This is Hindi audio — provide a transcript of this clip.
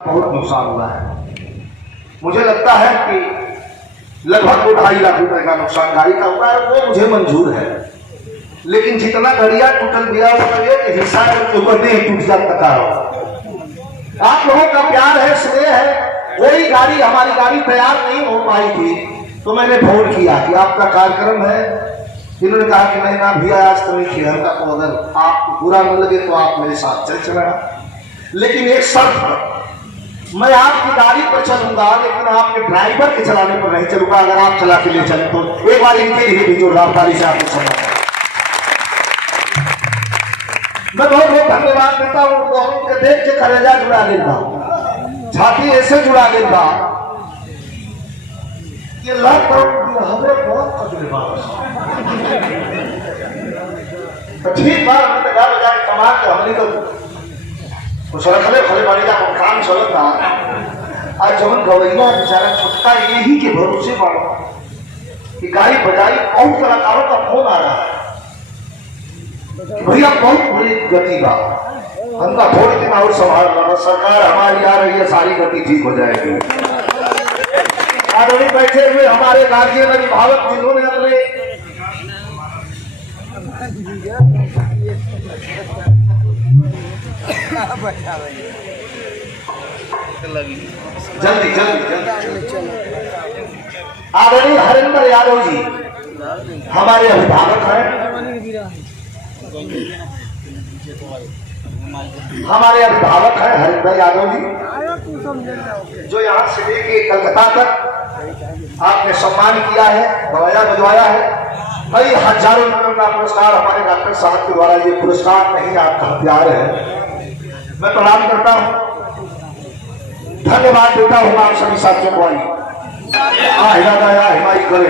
बहुत नुकसान हुआ है। मुझे लगता है कि लगभग 2-2.5 लाख रुपए का नुकसान गाड़ी का हुआ है, वो मुझे मंजूर है। लेकिन जितना गड़िया टूटल गया उसका एक हिस्सा टूट जाता हो। आप लोगों का प्यार है, स्नेह है। कोई गाड़ी हमारी गाड़ी तैयार नहीं हो पाई थी तो मैंने फोन किया कि आपका कार्यक्रम है। इन्होंने कहा कि नहीं ना भैया आज तो नहीं किया था, तो अगर आपको बुरा न लगे तो आप मेरे साथ चल चला। लेकिन एक शर्त है, मैं आपकी गाड़ी पर चलूंगा लेकिन आपके ड्राइवर के चलाने पर नहीं चलूंगा। अगर आप चला के ले चले तो एक बार इनके लिए भी जोरदार ताली से आपको सुना। मैं बहुत बहुत धन्यवाद देता हूँ। दोनों के देख के कलेजा जुड़ा लेता हूँ, छाती ऐसे जुड़ा लेता। ये लॉकडाउन हमें बहुत तजुर्बा ठीक बात मैं लगा बजा के कमा के हमने तो सरखले खले बाड़ी का काम चलता। आज जवन गवैया बेचारा छुटका यही के भरोसे बाड़ो कि गाड़ी बजाई। बहुत कलाकारों का फोन आ रहा है, भैया बहुत बुरी गति का हमका थोड़ी दिन और संभाल रहा। सरकार हमारी आ रही है, सारी गति ठीक हो जाएगी। आदमी बैठे हुए हमारे गार्जियन अभिभावक जिन्होंने अपने जल्दी आदरणीय हरिंदर यादव जी हमारे अभिभावक हैं। हमारे अभिभावक हैं हरिंदर यादव जी, जो यहाँ से लेके कलकत्ता तक आपने सम्मान किया है, गवाया बजवाया है। कई हजारों रुपयों का पुरस्कार हमारे डॉक्टर साहब के द्वारा, ये पुरस्कार नहीं आपका प्यार है। मैं प्रणाम करता हूँ, धन्यवाद देता हूँ आप सभी साथियों को। हिमाई कर